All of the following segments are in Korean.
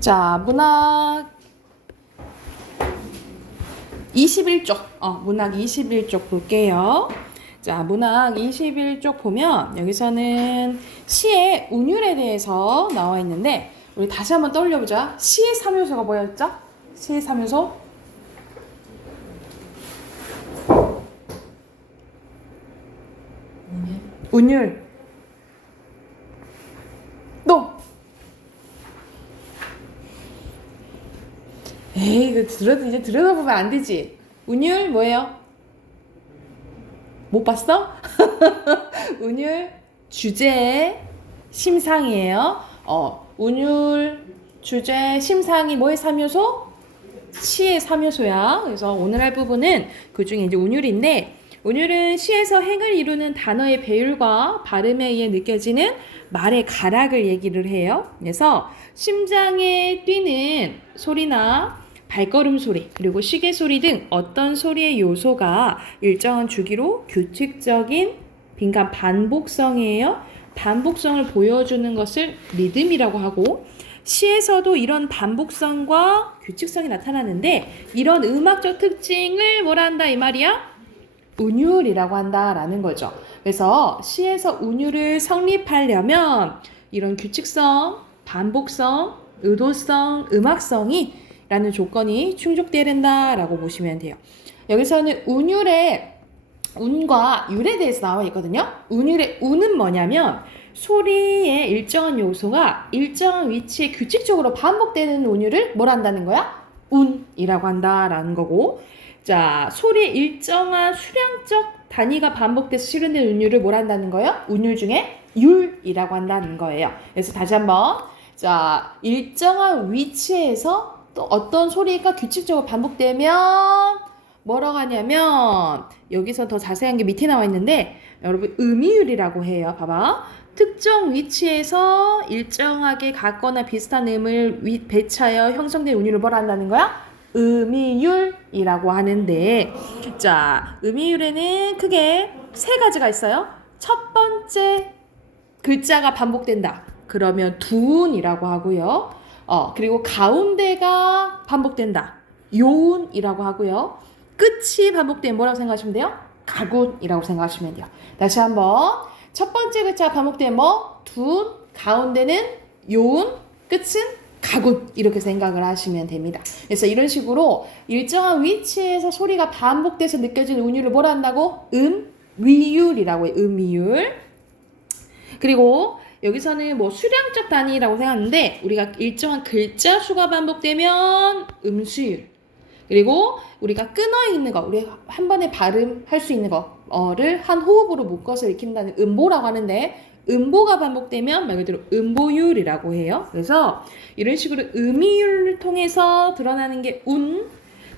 자, 문학 21쪽. 문학 21쪽 볼게요. 자, 문학 21쪽 보면 여기서는 시의 운율에 대해서 나와 있는데 우리 다시 한번 떠올려보자. 시의 3요소가 뭐였죠? 시의 3요소? 운율. 또. 에이, 이거 이제 들여다보면 안 되지. 운율 뭐예요? 못 봤어? 운율 주제 심상이에요. 운율 주제 심상이 뭐의 3요소? 시의 3요소야. 그래서 오늘 할 부분은 그 중에 이제 운율인데, 운율은 시에서 행을 이루는 단어의 배율과 발음에 의해 느껴지는 말의 가락을 얘기를 해요. 그래서 심장에 뛰는 소리나 발걸음 소리, 그리고 시계 소리 등 어떤 소리의 요소가 일정한 주기로 규칙적인 빈칸 반복성이에요. 반복성을 보여주는 것을 리듬이라고 하고, 시에서도 이런 반복성과 규칙성이 나타나는데 이런 음악적 특징을 뭐라 한다 이 말이야? 운율이라고 한다라는 거죠. 그래서 시에서 운율을 성립하려면 이런 규칙성, 반복성, 의도성, 음악성이 라는 조건이 충족돼야 된다라고 보시면 돼요. 여기서는 운율의 운과 율에 대해서 나와 있거든요. 운율의 운은 뭐냐면 소리의 일정한 요소가 일정한 위치에 규칙적으로 반복되는 운율을 뭘 한다는 거야? 운이라고 한다라는 거고, 자, 소리의 일정한 수량적 단위가 반복돼서 실현된 운율을 뭘 한다는 거예요? 운율 중에 율이라고 한다는 거예요. 그래서 다시 한번, 자, 일정한 위치에서 또 어떤 소리가 규칙적으로 반복되면 뭐라고 하냐면, 여기서 더 자세한 게 밑에 나와 있는데 여러분 음이율이라고 해요. 봐봐. 특정 위치에서 일정하게 같거나 비슷한 음을 배치하여 형성된 운율을 뭐라 한다는 거야? 음이율이라고 하는데, 자, 음이율에는 크게 세 가지가 있어요. 첫 번째 글자가 반복된다. 그러면 두운이라고 하고요. 그리고 가운데가 반복된다. 요운이라고 하고요. 끝이 반복되면 뭐라고 생각하시면 돼요? 가군이라고 생각하시면 돼요. 다시 한번. 첫 번째 글자가 반복되면 뭐? 두운, 가운데는 요운, 끝은 가군, 이렇게 생각을 하시면 됩니다. 그래서 이런 식으로 일정한 위치에서 소리가 반복돼서 느껴지는 운율을 뭐라 한다고? 음위율이라고 해요. 음위율. 그리고 여기서는 뭐 수량적 단위라고 생각하는데 우리가 일정한 글자 수가 반복되면 음수율, 그리고 우리가 끊어있는 거, 우리 한 번에 발음할 수 있는 거를 한 호흡으로 묶어서 익힌다는 음보라고 하는데, 음보가 반복되면 말 그대로 음보율이라고 해요. 그래서 이런 식으로 음이율을 통해서 드러나는 게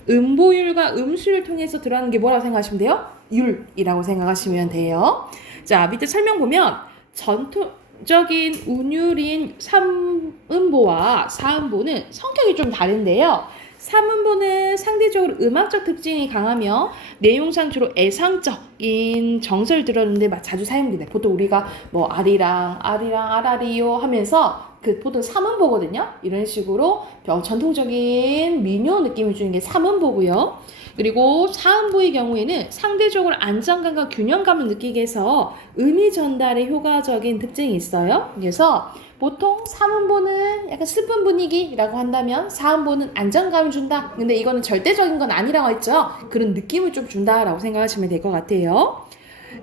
음보율과 음수율을 통해서 드러나는 게 뭐라고 생각하시면 돼요? 율이라고 생각하시면 돼요. 자, 밑에 설명 보면 전통적인 운율인 3음보와 4음보는 성격이 좀 다른데요. 3음보는 상대적으로 음악적 특징이 강하며 내용상 주로 애상적인 정서를 드러내는데 자주 사용되네. 보통 우리가 뭐 아리랑 아라리요 하면서 보통 3음보거든요. 이런 식으로 전통적인 민요 느낌을 주는 게 3음보고요. 그리고 4음보의 경우에는 상대적으로 안정감과 균형감을 느끼게 해서 의미 전달에 효과적인 특징이 있어요. 그래서 보통 3음보는 약간 슬픈 분위기라고 한다면 4음보는 안정감을 준다. 근데 이거는 절대적인 건 아니라고 했죠. 그런 느낌을 좀 준다라고 생각하시면 될 것 같아요.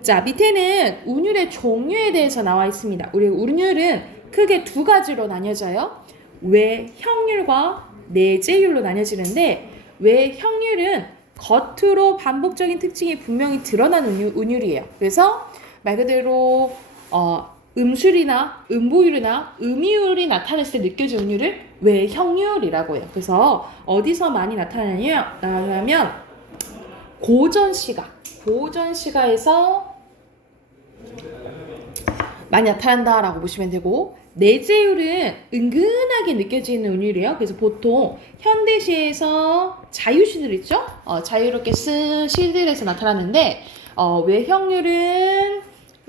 자, 밑에는 운율의 종류에 대해서 나와 있습니다. 우리 운율은 크게 두 가지로 나뉘어져요. 외형률과 내재율로 나뉘어지는데, 외형률은 겉으로 반복적인 특징이 분명히 드러나는 운율이에요. 그래서 말 그대로 음술이나 음보율이나 음이율이 나타났을 때 느껴지는 운율을 외형률이라고 해요. 그래서 어디서 많이 나타나냐면 고전시가에서 많이 나타난다라고 보시면 되고, 내재율은 은근하게 느껴지는 운율이에요. 그래서 보통 현대시에서 자유시들 있죠? 자유롭게 쓴 시들에서 나타나는데, 외형률은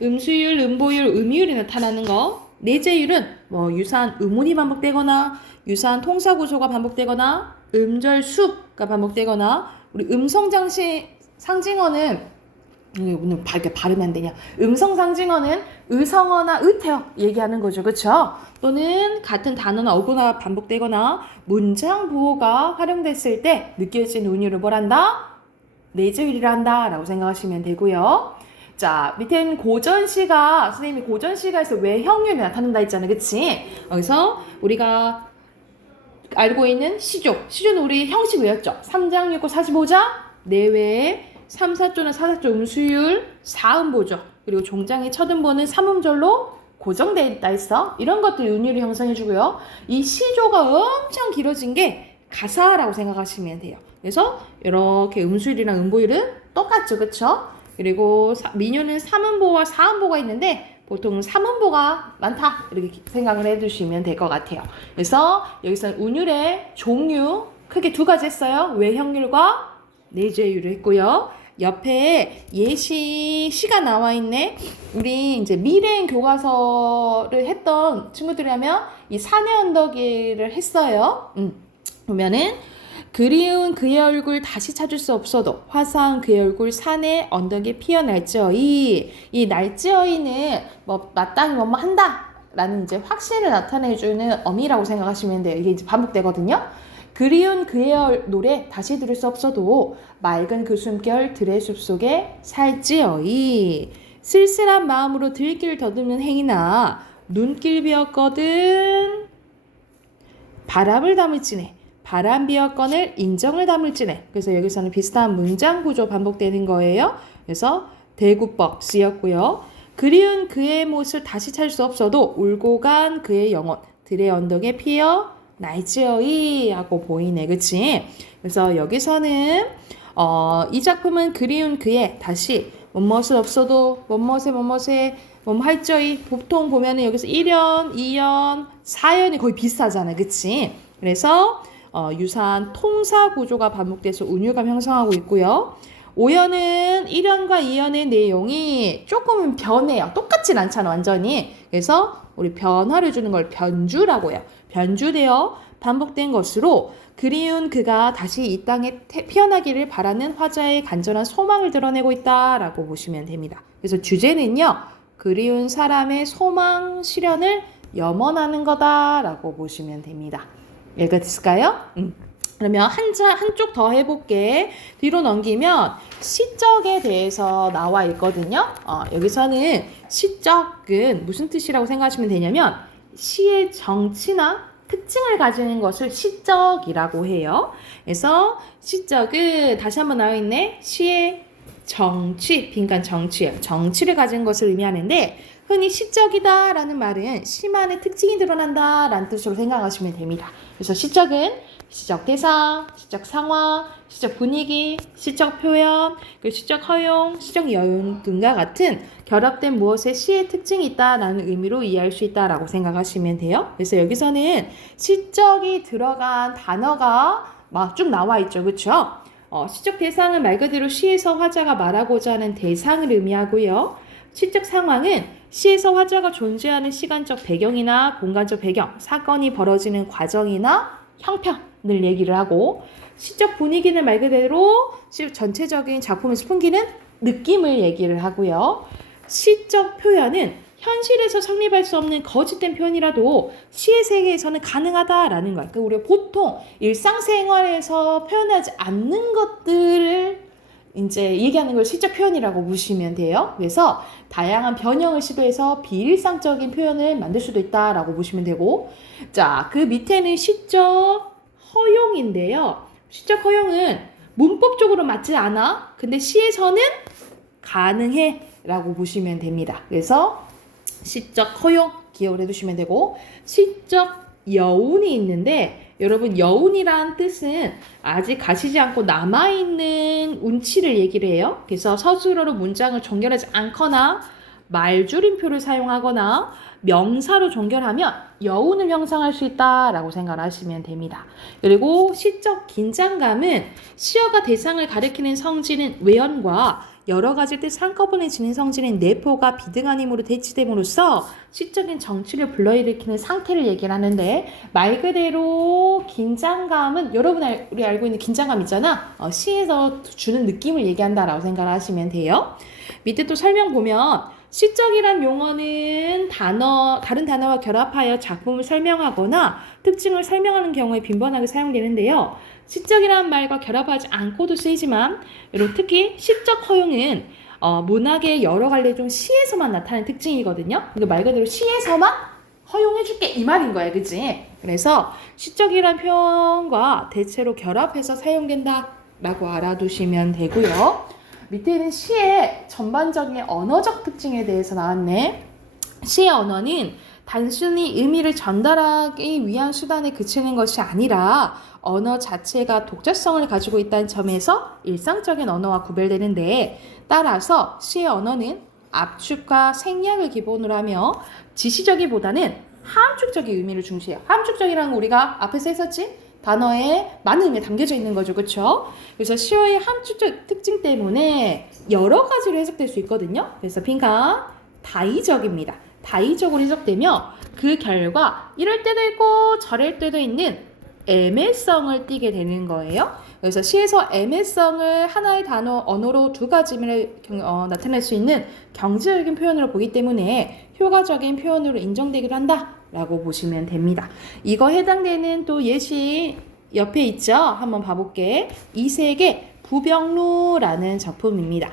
음수율, 음보율, 음이율이 나타나는 거, 내재율은 뭐 유사한 의문이 반복되거나 유사한 통사 구조가 반복되거나 음절수가 반복되거나 우리 음성 장치 상징어는 오늘 발음이 안 되냐? 음성 상징어는 의성어나 의태어 얘기하는 거죠, 그렇죠? 또는 같은 단어나 어구가 반복되거나 문장 부호가 활용됐을 때 느껴지는 운율을 뭐란다? 내재율이라 한다라고 생각하시면 되고요. 자, 밑에는 고전시가 선생님이 고전시가에서 외형률이 나타난다 했잖아요, 그치? 여기서 우리가 알고 있는 시조는 우리 형식 외웠죠? 3장 6고 45장 내외에 3, 4조는 4, 4조 음수율 4음보죠. 그리고 종장의 첫 음보는 3음절로 고정되어 있다 했어. 이런 것들 운율을 형성해주고요. 이 시조가 엄청 길어진 게 가사라고 생각하시면 돼요. 그래서 이렇게 음수율이랑 음보율은 똑같죠, 그쵸? 그리고 민요는 3음보와 4음보가 있는데 보통 3음보가 많다 이렇게 생각을 해두시면 될 것 같아요. 그래서 여기서 운율의 종류 크게 두 가지 했어요. 외형률과 내재율을 했고요. 옆에 시가 나와 있네. 우리 이제 미래인 교과서를 했던 친구들이라면 이 산의 언덕이를 했어요. 보면은 그리운 그의 얼굴 다시 찾을 수 없어도 화사한 그의 얼굴 산의 언덕에 피어날지어이. 이 날지어이는 뭐 마땅히 뭐뭐 한다 라는 이제 확신을 나타내주는 어미라고 생각하시면 돼요. 이게 이제 반복되거든요. 그리운 그의 노래 다시 들을 수 없어도 맑은 그 숨결 들의 숲속에 살지어이. 쓸쓸한 마음으로 들길 더듬는 행위나 눈길 비었거든 바람을 담을지네. 바람 비었건을 인정을 담을지네. 그래서 여기서는 비슷한 문장 구조 반복되는 거예요. 그래서 대구법 쓰였고요. 그리운 그의 모습 다시 찾을 수 없어도 울고 간 그의 영혼 들의 언덕에 피어 날지어이 하고 보이네. 그치? 그래서 여기서는 이 작품은 그리운 그의 다시 뭐뭇은 없어도 뭐뭇에 뭐뭐 할지어이. 보통 보면은 여기서 1연, 2연, 4연이 거의 비슷하잖아요. 그치? 그래서 유사한 통사 구조가 반복돼서 운율감 형성하고 있고요. 5연은 1연과 2연의 내용이 조금은 변해요. 똑같진 않잖아, 완전히. 그래서 우리 변화를 주는 걸 변주라고 해요. 변주되어 반복된 것으로 그리운 그가 다시 이 땅에 피어나기를 바라는 화자의 간절한 소망을 드러내고 있다라고 보시면 됩니다. 그래서 주제는요, 그리운 사람의 소망 실현을 염원하는 거다라고 보시면 됩니다. 읽었을까요? 그러면 한쪽 더 해볼게. 뒤로 넘기면 시적에 대해서 나와 있거든요. 여기서는 시적은 무슨 뜻이라고 생각하시면 되냐면 시의 정치나 특징을 가지는 것을 시적이라고 해요. 그래서 시적은 다시 한번 나와 있네. 시의 정치, 빈칸 정치예요. 정치를 가진 것을 의미하는데 흔히 시적이다라는 말은 시만의 특징이 드러난다라는 뜻으로 생각하시면 됩니다. 그래서 시적은 시적 대상, 시적 상황, 시적 분위기, 시적 표현, 그리고 시적 허용, 시적 여용 등과 같은 결합된 무엇에 시의 특징이 있다라는 의미로 이해할 수 있다라고 생각하시면 돼요. 그래서 여기서는 시적이 들어간 단어가 막 쭉 나와 있죠. 그렇죠? 시적 대상은 말 그대로 시에서 화자가 말하고자 하는 대상을 의미하고요. 시적 상황은 시에서 화자가 존재하는 시간적 배경이나 공간적 배경, 사건이 벌어지는 과정이나 형편을 얘기를 하고, 시적 분위기는 말 그대로 전체적인 작품에서 풍기는 느낌을 얘기를 하고요. 시적 표현은 현실에서 성립할 수 없는 거짓된 표현이라도 시의 세계에서는 가능하다라는 거야. 그러니까 우리가 보통 일상생활에서 표현하지 않는 것들을 이제 얘기하는 걸 시적 표현이라고 보시면 돼요. 그래서 다양한 변형을 시도해서 비일상적인 표현을 만들 수도 있다라고 보시면 되고, 자, 그 밑에는 시적 허용인데요. 시적 허용은 문법적으로 맞지 않아. 근데 시에서는 가능해 라고 보시면 됩니다. 그래서 시적 허용 기억을 해두시면 되고, 시적 여운이 있는데, 여러분 여운이란 뜻은 아직 가시지 않고 남아있는 운치를 얘기를 해요. 그래서 서술어로 문장을 종결하지 않거나 말줄임표를 사용하거나 명사로 종결하면 여운을 형성할 수 있다라고 생각을 하시면 됩니다. 그리고 시적 긴장감은 시어가 대상을 가리키는 성질은 외연과 여러 가지 뜻 한꺼번에 지닌 성질인 내포가 비등한 힘으로 대치됨으로써 시적인 정취를 불러일으키는 상태를 얘기를 하는데 말 그대로 긴장감은 여러분 우리 알고 있는 긴장감 있잖아. 시에서 주는 느낌을 얘기한다라고 생각을 하시면 돼요. 밑에 또 설명 보면 시적이란 용어는 다른 단어와 결합하여 작품을 설명하거나 특징을 설명하는 경우에 빈번하게 사용되는데요. 시적이란 말과 결합하지 않고도 쓰이지만 특히 시적 허용은 문학의 여러 갈래 중 시에서만 나타나는 특징이거든요. 그러니까 말 그대로 시에서만 허용해줄게 이 말인 거야, 그치? 그래서 시적이란 표현과 대체로 결합해서 사용된다라고 알아두시면 되고요. 밑에는 시의 전반적인 언어적 특징에 대해서 나왔네. 시의 언어는 단순히 의미를 전달하기 위한 수단에 그치는 것이 아니라 언어 자체가 독자성을 가지고 있다는 점에서 일상적인 언어와 구별되는데 따라서 시의 언어는 압축과 생략을 기본으로 하며 지시적이보다는 함축적인 의미를 중시해요. 함축적이라는 거 우리가 앞에서 했었지? 단어에 많은 의미가 담겨져 있는 거죠. 그렇죠? 그래서 시어의 함축적 특징 때문에 여러 가지로 해석될 수 있거든요. 그래서 빈칸 다의적입니다. 다의적으로 해석되며 그 결과 이럴 때도 있고 저럴 때도 있는 애매성을 띠게 되는 거예요. 그래서 시에서 애매성을 하나의 단어, 언어로 두 가지를 나타낼 수 있는 경제적인 표현으로 보기 때문에 효과적인 표현으로 인정되기도 한다. 라고 보시면 됩니다. 이거 해당되는 또 예시 옆에 있죠? 한번 봐볼게. 이색의 부병루라는 작품입니다.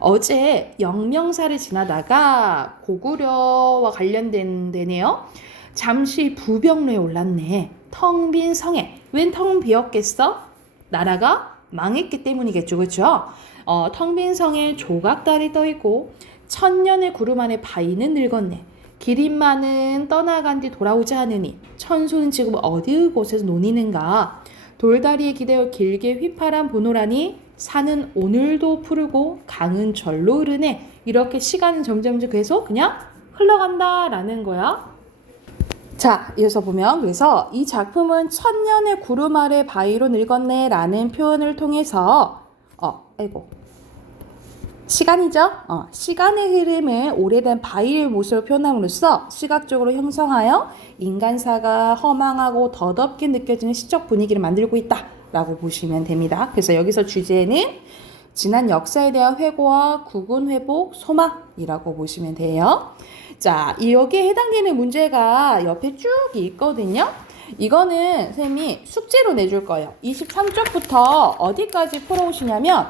어제 영명사를 지나다가 고구려와 관련된 데네요. 잠시 부병루에 올랐네. 텅 빈 성에. 웬 텅 비었겠어? 나라가 망했기 때문이겠죠. 그렇죠? 텅 빈 성에 조각달이 떠있고 천년의 구름 안에 바위는 늙었네. 기린마는 떠나간 뒤 돌아오지 않으니 천소는 지금 어디 곳에서 노니는가. 돌다리에 기대어 길게 휘파람 보노라니 산은 오늘도 푸르고 강은 절로 흐르네. 이렇게 시간은 점점 계속 그냥 흘러간다라는 거야. 자, 이어서 보면 그래서 이 작품은 천년의 구름 아래 바위로 늙었네 라는 표현을 통해서 시간이죠. 시간의 흐름을 오래된 바위의 모습으로 표현함으로써 시각적으로 형성하여 인간사가 허망하고 더덥게 느껴지는 시적 분위기를 만들고 있다라고 보시면 됩니다. 그래서 여기서 주제는 지난 역사에 대한 회고와 국운 회복, 소망이라고 보시면 돼요. 자, 여기에 해당되는 문제가 옆에 쭉 있거든요. 이거는 선생님이 숙제로 내줄 거예요. 23쪽부터 어디까지 풀어오시냐면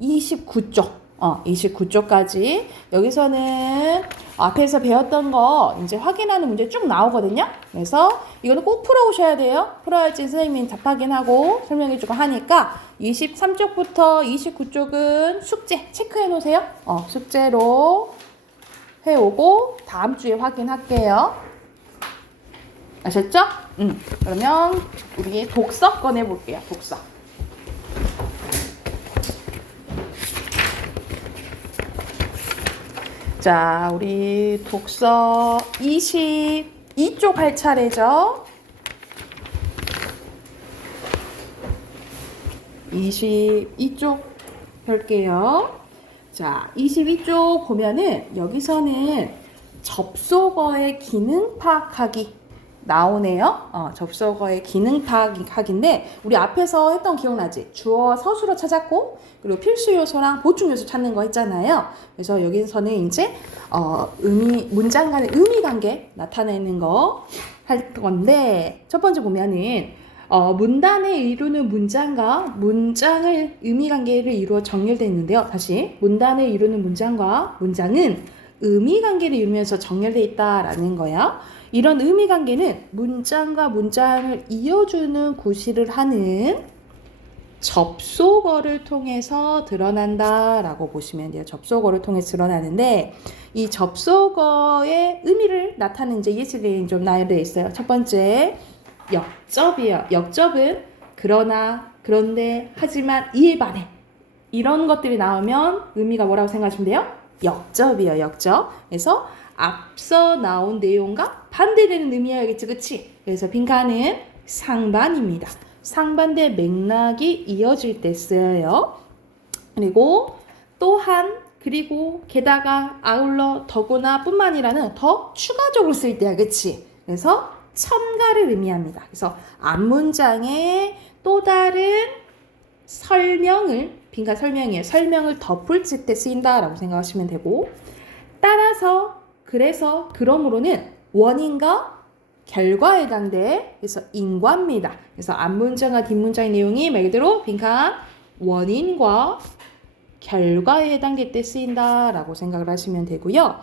29쪽. 29쪽까지 여기서는 앞에서 배웠던 거 이제 확인하는 문제 쭉 나오거든요. 그래서 이거는 꼭 풀어오셔야 돼요. 풀어야지 선생님이 답 확인하고 설명해주고 하니까 23쪽부터 29쪽은 숙제 체크해 놓으세요. 숙제로 해오고 다음 주에 확인할게요. 아셨죠? 그러면 우리 독서 꺼내볼게요. 독서. 자, 우리 독서 22쪽 할 차례죠. 22쪽 볼게요. 자, 22쪽 보면은 여기서는 접속어의 기능 파악하기 나오네요. 접속어의 기능 파악인데 우리 앞에서 했던 기억나지? 주어 서술어 찾았고 그리고 필수 요소랑 보충 요소 찾는 거 했잖아요. 그래서 여기서는 이제 문장 간의 의미 관계 나타내는 거 할 건데 첫 번째 보면은 문단을 이루는 문장과 문장을 의미 관계를 이루어 정렬되어 있는데요. 다시 문단을 이루는 문장과 문장은 의미 관계를 이루면서 정렬되어 있다라는 거야. 이런 의미 관계는 문장과 문장을 이어주는 구실을 하는 접속어를 통해서 드러난다라고 보시면 돼요. 접속어를 통해서 드러나는데 이 접속어의 의미를 나타내는 이제 예시들이 좀 나열되어 있어요. 첫 번째 역접이에요. 역접은 그러나, 그런데, 하지만, 이에 반해 이런 것들이 나오면 의미가 뭐라고 생각하시면 돼요? 역접이에요. 역접. 그래서 앞서 나온 내용과 반대되는 의미여야겠지, 그치? 그래서 빈칸은 상반입니다. 상반된 맥락이 이어질 때 쓰여요. 그리고 또한 그리고 게다가 아울러 더구나 뿐만이라는 더 추가적으로 쓸 때야. 그치? 그래서 첨가를 의미합니다. 그래서 앞문장에 또 다른 설명을 빈칸 설명이에요. 설명을 덧붙일 때 쓰인다라고 생각하시면 되고 따라서 그래서 그러므로는 원인과 결과에 해당돼 그래서 인과입니다. 그래서 앞문장과 뒷문장의 내용이 말 그대로 빈칸 원인과 결과에 해당될 때 쓰인다라고 생각을 하시면 되고요.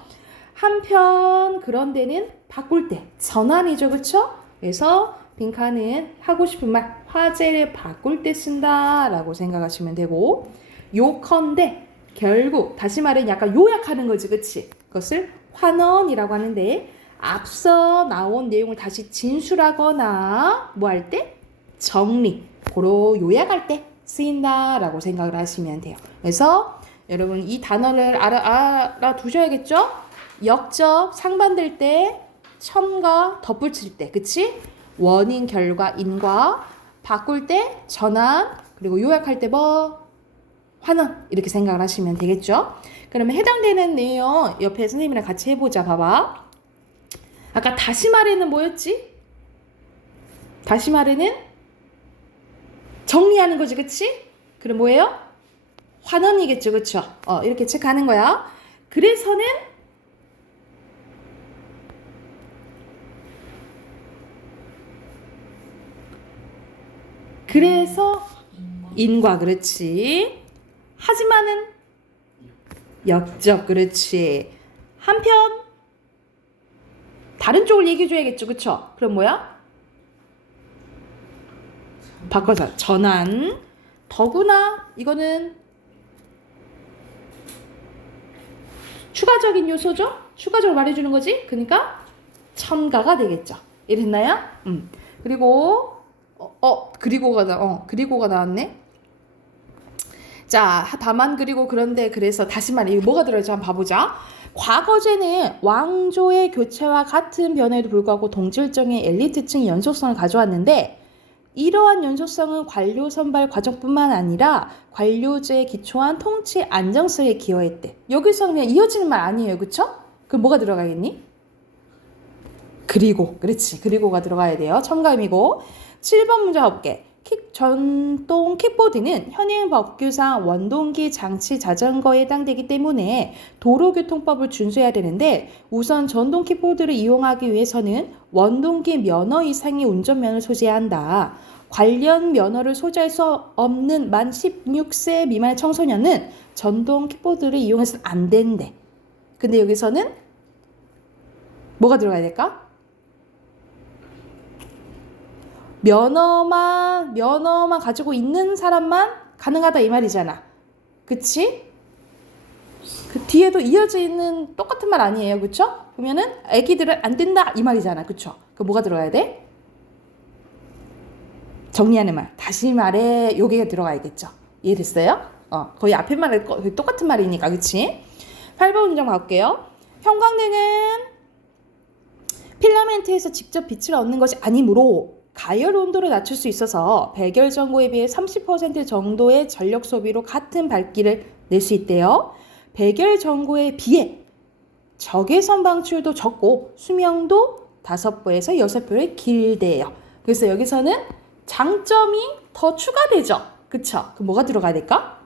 한편 그런 데는 바꿀 때 전환이죠. 그쵸? 그래서 빈칸은 하고 싶은 말 화제를 바꿀 때 쓴다라고 생각하시면 되고 요컨대 결국 다시 말해 약간 요약하는 거지. 그치? 그것을 환원이라고 하는데 앞서 나온 내용을 다시 진술하거나 뭐 할 때? 정리, 고로 요약할 때 쓰인다라고 생각을 하시면 돼요. 그래서 여러분 이 단어를 알아두셔야겠죠? 역접, 상반될 때, 첨가, 덧붙일 때, 그치? 원인, 결과, 인과, 바꿀 때, 전환, 그리고 요약할 때 뭐? 환원 이렇게 생각을 하시면 되겠죠? 그러면 해당되는 내용 옆에 선생님이랑 같이 해보자. 봐봐. 아까 다시 말에는 뭐였지? 다시 말에는 정리하는 거지, 그치? 그럼 뭐예요? 환원이겠죠, 그쵸? 이렇게 체크하는 거야. 그래서는 그래서 인과, 그렇지. 하지만은 역적, 그렇지. 한편 다른 쪽을 얘기해줘야겠죠, 그쵸? 그럼 뭐야? 바꿔서 전환. 더구나 이거는 추가적인 요소죠? 추가적으로 말해주는 거지? 그러니까 첨가가 되겠죠. 이랬나요? 그리고 그리고가 나왔네. 자, 다만 그리고 그런데 그래서 다시 말해 이거 뭐가 들어있지 한번 봐보자. 과거제는 왕조의 교체와 같은 변화에도 불구하고 동질적인 엘리트층의 연속성을 가져왔는데 이러한 연속성은 관료 선발 과정뿐만 아니라 관료제에 기초한 통치 안정성에 기여했대. 여기서는 그냥 이어지는 말 아니에요. 그쵸? 그럼 뭐가 들어가겠니? 그리고, 그렇지. 그리고가 들어가야 돼요. 첨가음이고. 7번 문제 가볼게. 전동 킥보드는 현행 법규상 원동기 장치 자전거에 해당되기 때문에 도로교통법을 준수해야 되는데 우선 전동 킥보드를 이용하기 위해서는 원동기 면허 이상의 운전면허를 소지해야 한다. 관련 면허를 소지할 수 없는 만 16세 미만의 청소년은 전동 킥보드를 이용해서는 안 된대. 근데 여기서는 뭐가 들어가야 될까? 면허만 가지고 있는 사람만 가능하다 이 말이잖아. 그치? 그 뒤에도 이어져 있는 똑같은 말 아니에요. 그쵸? 그러면은 애기들은 안 된다 이 말이잖아. 그쵸? 그 뭐가 들어가야 돼? 정리하는 말. 다시 말해 요게 들어가야겠죠. 이해됐어요? 거의 앞에 말에 거의 똑같은 말이니까. 그치? 8번 문장 가볼게요. 형광등은 필라멘트에서 직접 빛을 얻는 것이 아니므로 가열 온도를 낮출 수 있어서 백열 전구에 비해 30% 정도의 전력 소비로 같은 밝기를 낼 수 있대요. 백열 전구에 비해 적외선 방출도 적고 수명도 5배에서 6배를 길대요. 그래서 여기서는 장점이 더 추가되죠. 그쵸? 그럼 뭐가 들어가야 될까?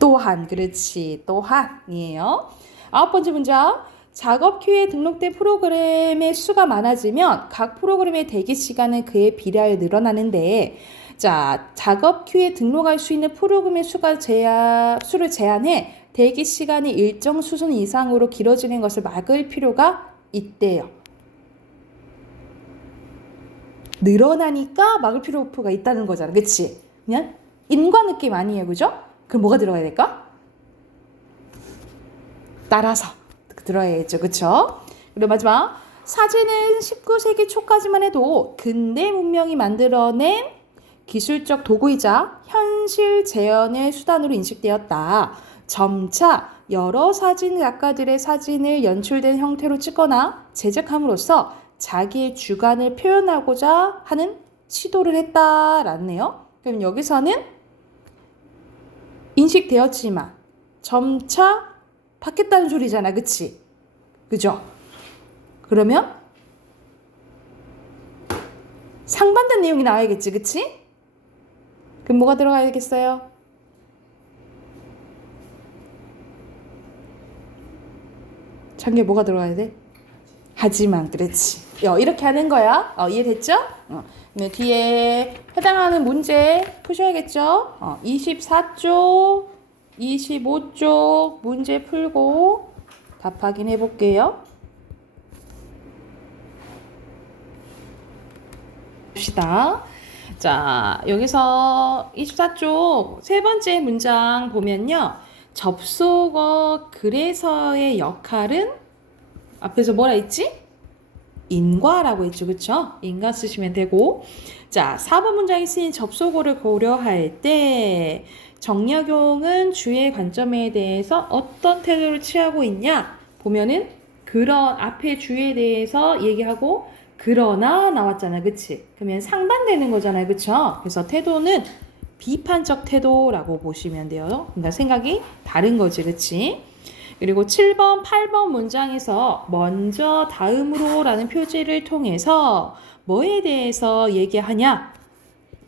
또한, 그렇지. 또한이에요. 9번째 문장. 작업 큐에 등록된 프로그램의 수가 많아지면 각 프로그램의 대기 시간은 그에 비례하여 늘어나는데 자, 작업 큐에 등록할 수 있는 프로그램의 수를 제한해 대기 시간이 일정 수준 이상으로 길어지는 것을 막을 필요가 있대요. 늘어나니까 막을 필요가 있다는 거잖아. 그치? 그냥 인과 느낌 아니에요. 그죠? 그럼 뭐가 들어가야 될까? 따라서 들어야겠죠. 그쵸? 그리고 마지막 사진은 19세기 초까지만 해도 근대 문명이 만들어낸 기술적 도구이자 현실 재현의 수단으로 인식되었다. 점차 여러 사진 작가들의 사진을 연출된 형태로 찍거나 제작함으로써 자기의 주관을 표현하고자 하는 시도를 했다라네요. 그럼 여기서는 인식되었지만 점차 바뀌었다는 소리잖아. 그치? 그죠? 그러면 상반된 내용이 나와야겠지. 그치? 그럼 뭐가 들어가야겠어요? 장기에 뭐가 들어가야 돼? 하지만. 그렇지. 이렇게 하는 거야. 이해됐죠? 그러면 뒤에 해당하는 문제 푸셔야겠죠? 24쪽, 25쪽 문제 풀고 답 확인해 볼게요. 봅시다. 자, 여기서 24쪽 세 번째 문장 보면요. 접속어 그래서의 역할은 앞에서 뭐라 했지? 인과라고 했죠. 그쵸? 인과 쓰시면 되고. 자, 4번 문장에 쓰인 접속어를 고려할 때 정약용은 주의 관점에 대해서 어떤 태도를 취하고 있냐? 보면은 그런 앞에 주에 대해서 얘기하고 그러나 나왔잖아. 그치? 그러면 상반되는 거잖아요. 그쵸? 그래서 태도는 비판적 태도라고 보시면 돼요. 그러니까 생각이 다른 거지. 그치? 그리고 7번, 8번 문장에서 먼저 다음으로 라는 표지를 통해서 뭐에 대해서 얘기하냐?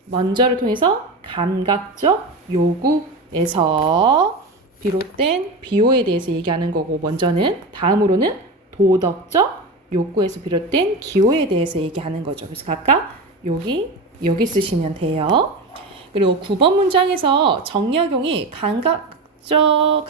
먼저를 통해서 감각적 요구에서 비롯된 비호에 대해서 얘기하는 거고, 먼저는 다음으로는 도덕적 욕구에서 비롯된 기호에 대해서 얘기하는 거죠. 그래서 각각 여기 쓰시면 돼요. 그리고 9번 문장에서 정약용이 감각적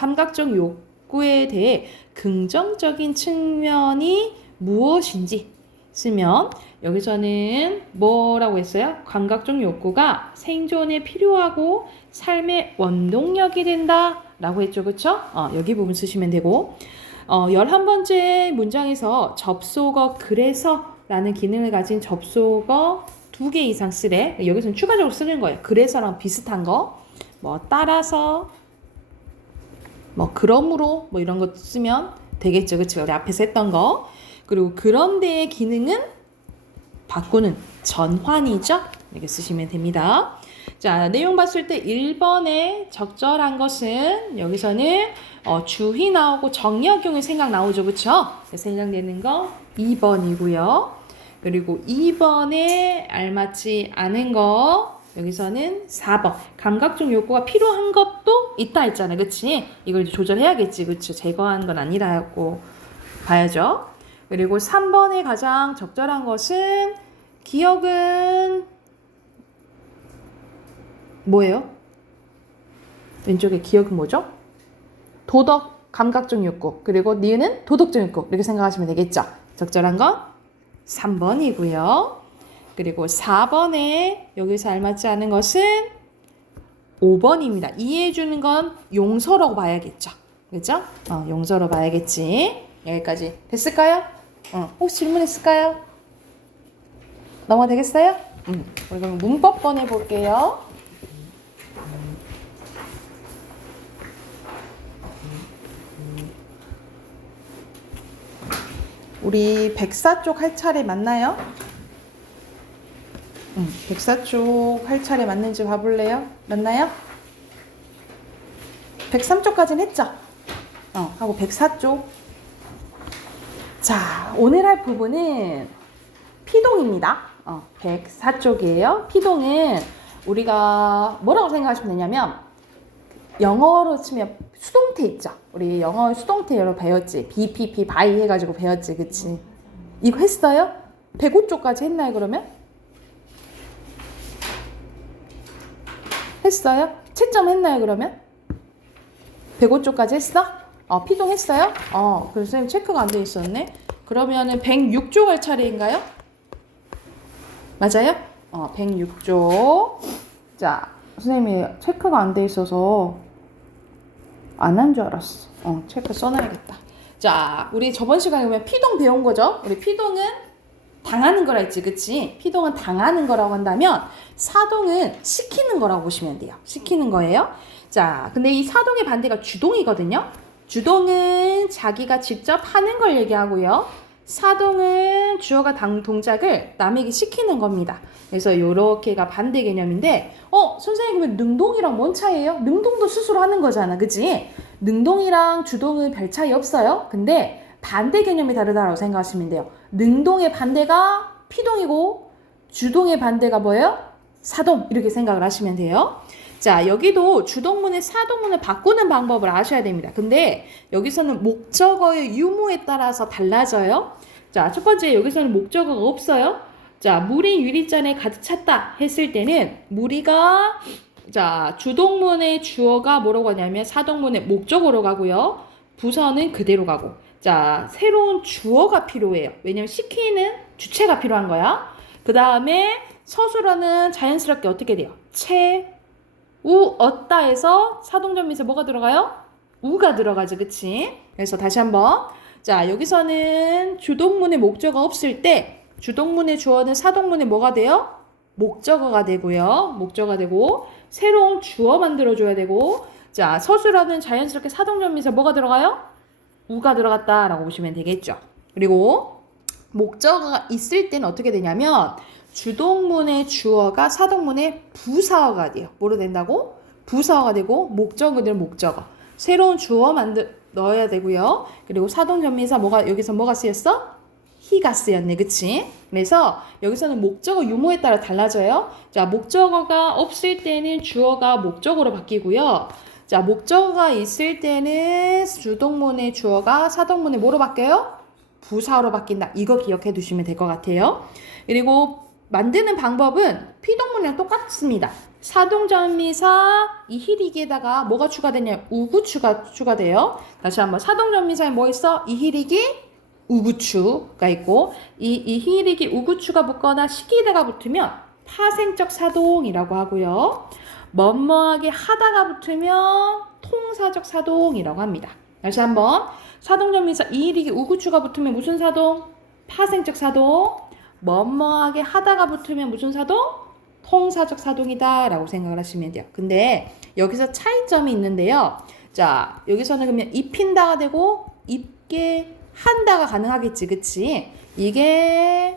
욕구에 대해 긍정적인 측면이 무엇인지 쓰면 여기서는 뭐라고 했어요? 감각적 욕구가 생존에 필요하고 삶의 원동력이 된다 라고 했죠. 그쵸? 여기 부분 쓰시면 되고 11번째 문장에서 접속어 그래서 라는 기능을 가진 접속어 2개 이상 쓰래. 여기서는 추가적으로 쓰는 거예요. 그래서랑 비슷한 거. 뭐 따라서 뭐 그러므로 뭐 이런 거 쓰면 되겠죠. 그치? 우리 앞에서 했던 거. 그리고 그런데의 기능은 바꾸는 전환이죠. 이렇게 쓰시면 됩니다. 자, 내용 봤을 때 1번에 적절한 것은 여기서는 주희 나오고 정약용의 생각 나오죠. 그쵸? 그래서 해당되는 거 2번이고요. 그리고 2번에 알맞지 않은 거 여기서는 4번. 감각적 욕구가 필요한 것도 있다 했잖아요. 그치? 이걸 조절해야겠지. 그치? 제거한 건 아니라고 봐야죠. 그리고 3번에 가장 적절한 것은 기억은 뭐예요? 왼쪽에 기억은 뭐죠? 도덕, 감각적 욕구. 그리고 니은은 도덕적 욕구. 이렇게 생각하시면 되겠죠? 적절한 건 3번이고요. 그리고 4번에 여기서 알맞지 않은 것은 5번입니다. 이해해주는 건 용서라고 봐야겠죠? 그죠? 용서로 봐야겠지. 여기까지 됐을까요? 혹시 질문했을까요? 넘어가 되겠어요? 우리 그럼 문법 번 해볼게요. 우리 104쪽 할 차례 맞나요? 104쪽 할 차례 맞는지 봐볼래요? 맞나요? 103쪽까지는 했죠? 하고 104쪽. 자, 오늘 할 부분은 피동입니다. 104쪽이에요. 피동은 우리가 뭐라고 생각하시면 되냐면 영어로 치면 수동태 있죠? 우리 영어 수동태 여러 배웠지? BPP, 바이 해가지고 배웠지? 그치? 이거 했어요? 105쪽까지 했나요, 그러면? 했어요? 채점 했나요, 그러면? 105쪽까지 했어? 피동 했어요? 그래서 선생님 체크가 안 돼 있었네. 그러면은 106쪽 할 차례인가요? 맞아요? 106쪽. 자, 선생님이 체크가 안 돼 있어서 안 한 줄 알았어. 체크 써놔야겠다. 자, 우리 저번 시간에 보면 피동 배운 거죠? 우리 피동은 당하는 거라 했지, 그치? 피동은 당하는 거라고 한다면 사동은 시키는 거라고 보시면 돼요. 시키는 거예요. 자, 근데 이 사동의 반대가 주동이거든요. 주동은 자기가 직접 하는 걸 얘기하고요. 사동은 주어가 동작을 남에게 시키는 겁니다. 그래서 요렇게가 반대 개념인데 선생님 그러면 능동이랑 뭔 차이예요? 능동도 스스로 하는 거잖아. 그치? 능동이랑 주동은 별 차이 없어요. 근데 반대 개념이 다르다고 생각하시면 돼요. 능동의 반대가 피동이고 주동의 반대가 뭐예요? 사동. 이렇게 생각을 하시면 돼요. 자, 여기도 주동문의 사동문을 바꾸는 방법을 아셔야 됩니다. 근데 여기서는 목적어의 유무에 따라서 달라져요. 자, 첫 번째 여기서는 목적어가 없어요. 자, 물이 유리잔에 가득 찼다 했을 때는 무리가 자, 주동문의 주어가 뭐라고 하냐면 사동문의 목적어로 가고요. 부서는 그대로 가고. 자, 새로운 주어가 필요해요. 왜냐면 시키는 주체가 필요한 거야. 그 다음에 서술어는 자연스럽게 어떻게 돼요? 우, 얻다 해서 사동전미에서 뭐가 들어가요? 우가 들어가죠. 그치? 그래서 다시 한번. 자, 여기서는 주동문의 목적어가 없을 때 주동문의 주어는 사동문의 뭐가 돼요? 목적어가 되고요. 목적어가 되고 새로운 주어 만들어줘야 되고 자, 서술어는 자연스럽게 사동전미에서 뭐가 들어가요? 우가 들어갔다라고 보시면 되겠죠. 그리고 목적어가 있을 때는 어떻게 되냐면 주동문의 주어가 사동문의 부사어가 돼요. 뭐로 된다고? 부사어가 되고 목적어는 목적어. 새로운 주어 넣어야 되고요. 그리고 사동전미사 여기서 뭐가 쓰였어? 히가 쓰였네. 그치? 그래서 여기서는 목적어 유무에 따라 달라져요. 자, 목적어가 없을 때는 주어가 목적어로 바뀌고요. 자, 목적어가 있을 때는 주동문의 주어가 사동문의 뭐로 바뀌어요? 부사어로 바뀐다. 이거 기억해 두시면 될 것 같아요. 그리고 만드는 방법은 피동문이랑 똑같습니다. 사동전미사 이히리기에다가 뭐가 추가되냐? 우구추가 추가돼요. 다시 한번 사동전미사에 뭐 있어? 이히리기 우구추가 있고 이 이히리기 우구추가 붙거나 시기에다가 붙으면 파생적 사동이라고 하고요. 뭐뭐하게 하다가 붙으면 통사적 사동이라고 합니다. 다시 한번 사동전미사 이히리기 우구추가 붙으면 무슨 사동? 파생적 사동. 뭐뭐하게 하다가 붙으면 무슨 사동? 통사적 사동이다 라고 생각을 하시면 돼요. 근데 여기서 차이점이 있는데요. 자, 여기서는 그러면 입힌다가 되고 입게 한다가 가능하겠지. 그치? 이게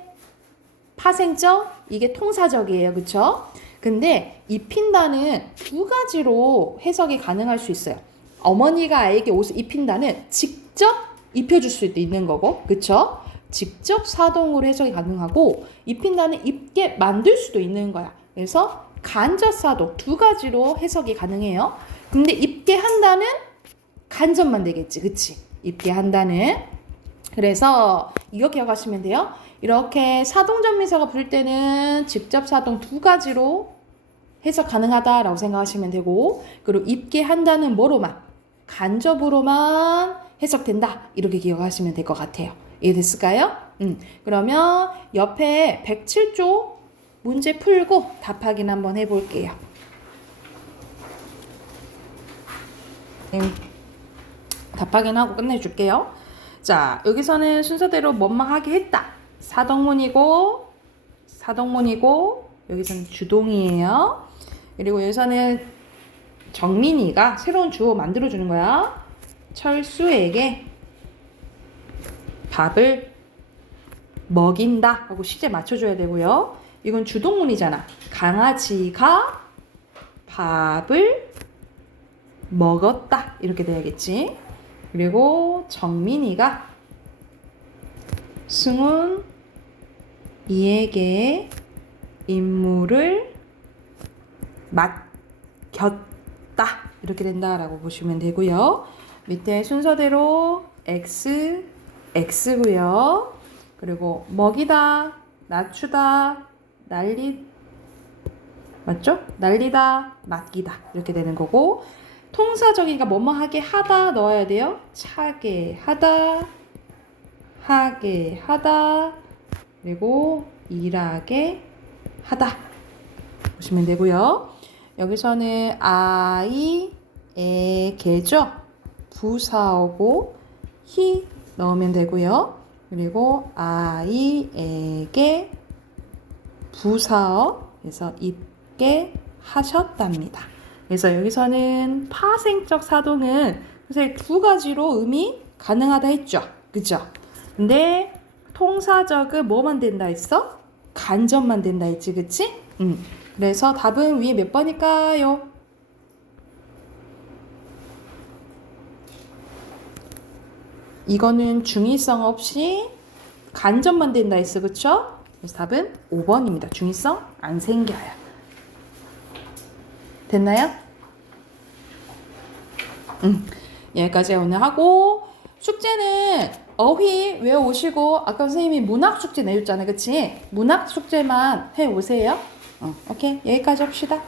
파생적, 이게 통사적이에요. 그쵸? 근데 입힌다는 두 가지로 해석이 가능할 수 있어요. 어머니가 아이에게 옷을 입힌다는 직접 입혀줄 수도 있는 거고, 그쵸? 직접 사동으로 해석이 가능하고 입힌다는 입게 만들 수도 있는 거야. 그래서 간접 사동 두 가지로 해석이 가능해요. 근데 입게 한다는 간접만 되겠지. 그치? 입게 한다는. 그래서 이거 기억하시면 돼요. 이렇게 사동전미사가 붙을 때는 직접 사동 두 가지로 해석 가능하다라고 생각하시면 되고 그리고 입게 한다는 뭐로만? 간접으로만 해석된다. 이렇게 기억하시면 될 것 같아요. 이해됐을까요? 그러면 옆에 107조 문제 풀고 답 확인 한번 해볼게요. 답 확인하고 끝내줄게요. 자, 여기서는 순서대로 뭐뭐 하게 했다. 사동문이고 여기서는 주동이에요. 그리고 여기서는 정민이가 새로운 주어 만들어주는 거야. 철수에게 밥을 먹인다 하고 시제 맞춰줘야 되고요. 이건 주동문이잖아. 강아지가 밥을 먹었다 이렇게 돼야겠지. 그리고 정민이가 승훈 이에게 임무를 맡겼다 이렇게 된다라고 보시면 되고요. 밑에 순서대로 X, X고요. 그리고 먹이다, 낮추다, 맞죠? 날리다, 맡기다 이렇게 되는 거고 통사적이가 뭐뭐하게 하다 넣어야 돼요. 차게 하다, 하게 하다, 그리고 일하게 하다 보시면 되고요. 여기서는 아이에게죠. 부사어고 히 넣으면 되고요. 그리고 아이에게 부사어 그래서 입게 하셨답니다. 그래서 여기서는 파생적 사동은 사실 두 가지로 의미 가능하다 했죠. 그죠? 근데 통사적은 뭐만 된다 했어? 간접만 된다 했지, 그치? 그래서 답은 위에 몇 번일까요? 이거는 중의성 없이 간접만 된다 했어, 그쵸? 그래서 답은 5번입니다. 중의성 안 생겨요. 됐나요? 여기까지 오늘 하고 숙제는 어휘 외워오시고 아까 선생님이 문학 숙제 내줬잖아요. 그치? 문학 숙제만 해오세요. 오케이. 여기까지 합시다.